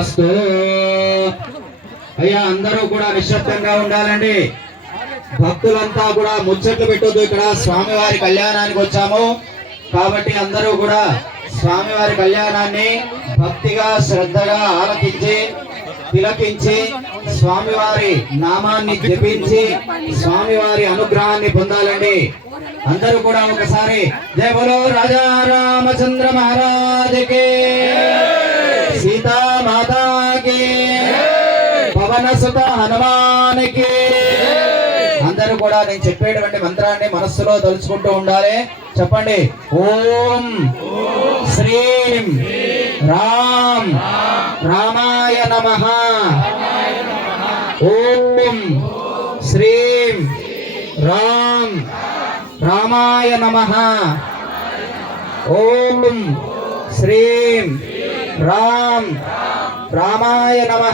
అస్తు అయ్యా అందరూ కూడా నిశ్శబ్దంగా ఉండాలండి. భక్తులంతా కూడా ముచ్చట్లు పెట్టొద్దు ఇక్కడ. స్వామివారి కళ్యాణానికి వచ్చాము. కాబట్టి అందరూ కూడా స్వామివారి కళ్యాణాన్ని భక్తిగా శ్రద్ధగా ఆలకించి తిలకించి స్వామివారి నామాన్ని జపించి స్వామివారి అనుగ్రహాన్ని పొందాలండి. అందరూ కూడా ఒకసారి దేవులో రాజా రామచంద్ర మహారాజకే సీతామాతాకి పవన సుత హనుమానికి. అందరూ కూడా నేను చెప్పేటువంటి మంత్రాన్ని మనస్సులో తలుచుకుంటూ ఉండాలి. చెప్పండి. ఓం శ్రీం రామ్ రామాయ నమ. ఓం శ్రీం రామ్ రామాయ నమ. ఓం శ్రీం రామ్ రామాయ నమ.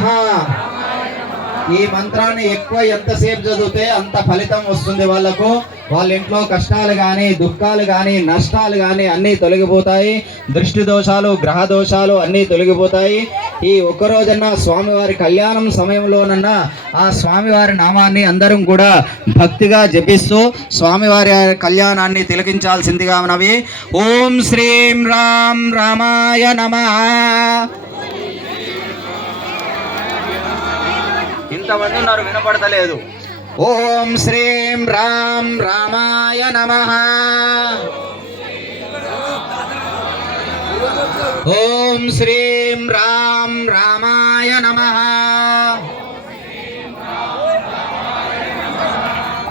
ఈ మంత్రాన్ని ఎక్కువ ఎంతసేపు చదివితే అంత ఫలితం వస్తుంది వాళ్ళకు. వాళ్ళ ఇంట్లో కష్టాలు కానీ దుఃఖాలు కానీ నష్టాలు కానీ అన్నీ తొలగిపోతాయి. దృష్టి దోషాలు గ్రహ దోషాలు అన్నీ తొలగిపోతాయి. ఈ ఒక్క రోజన్నా స్వామివారి కళ్యాణం సమయంలోనన్నా ఆ స్వామివారి నామాన్ని అందరం కూడా భక్తిగా జపిస్తూ స్వామివారి కళ్యాణాన్ని తిలకించాల్సిందిగా ఉన్నవి ఓం శ్రీం రామ్ రామాయ నమ. ఇంతమంది ఉన్నారు వినపడతలేదు. ఓం శ్రీం రామ్ రామాయ నమ. ఓం శ్రీం రామ్ రామాయ నమ.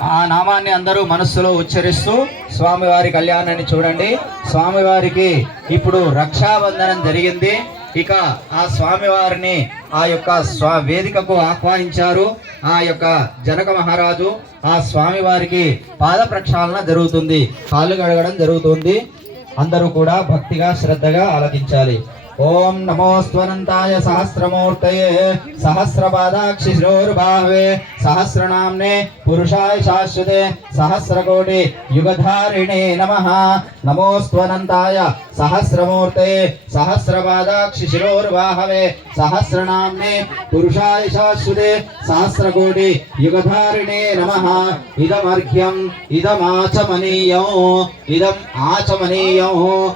ఆ నామాన్ని అందరూ మనస్సులో ఉచ్చరిస్తూ స్వామివారి కళ్యాణాన్ని చూడండి. స్వామివారికి ఇప్పుడు రక్షాబంధనం జరిగింది. ఇక ఆ స్వామివారిని ఆ యొక్క స్వా వేదికకు ఆహ్వానించారు. ఆ యొక్క జనక మహారాజు ఆ స్వామివారికి పాద ప్రక్షాళన జరుగుతుంది. కాళ్ళు కడగడం జరుగుతుంది. అందరూ కూడా భక్తిగా శ్రద్ధగా ఆలకించాలి. ओम नमो स्वनंताय सहस्रमूर्तये सहस्रपादाक्षिशिरोर्भावे सहस्रनाम्ने पुरुषाय शाश्वते, सहस्रकोटि युगधारिणे नमः। नमो स्वनंताय सहस्रमूर्तये सहस्रपादाक्षिशिरोर्भावे सहस्रनाम्ने पुरुषाय शाश्वते, सहस्रकोटि युगधारिणे नमः। इदमर्घ्यम्, इदमाचमनीयौ, इदम् आचमनीयौ।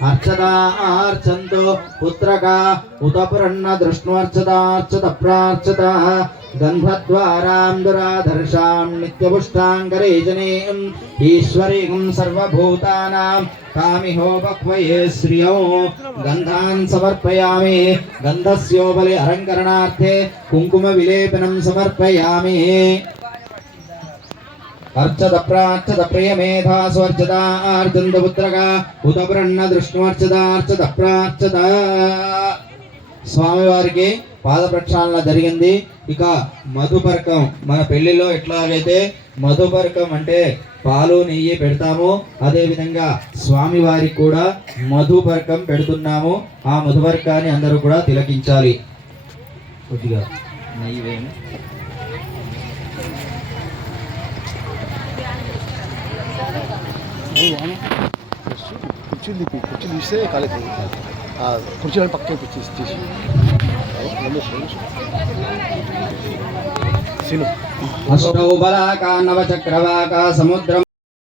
ఉతప్రన్న దృష్ణుర్చత పుత్రగా ఉతపురన్న దృష్ణుర్చత ప్రార్చత గంధద్వారాం దురాధర్షాం నిత్యపుష్టాంగరేజనీం ఈశ్వరీం సర్వభూతానాం కామిహోపక్వయే శ్రియో గంధాన్ సమర్పయామి గంధస్యోబలి అలంకరణార్థే కుంకుమ విలేపనం సమర్పయామి. అర్చత ప్రార్చత ప్రియమేధాసు అర్చత ఆర్జంత పుత్రగా ఉదబ్రహ్మ దృష్ణుర్చత అర్చత ప్రార్చత స్వామివారికి పాద ప్రక్షాళన జరిగింది. ఇక మధుపర్కం మన పెళ్ళిలో ఎట్లాగైతే మధుపర్కం అంటే పాలు నెయ్యి పెడతాము అదేవిధంగా స్వామివారికి కూడా మధుపర్కం పెడుతున్నాము. ఆ మధుపర్కాన్ని అందరూ కూడా తిలకించాలి. కొద్దిగా. నెయ్యి కుర్చీలు తిప్పి కుర్చీలు తీస్తే ఖాళీ అవుతుంది. ఆ కుర్చీలను పక్కన తీసి తీసి సీను అష్టౌ బలాకా సముద్రం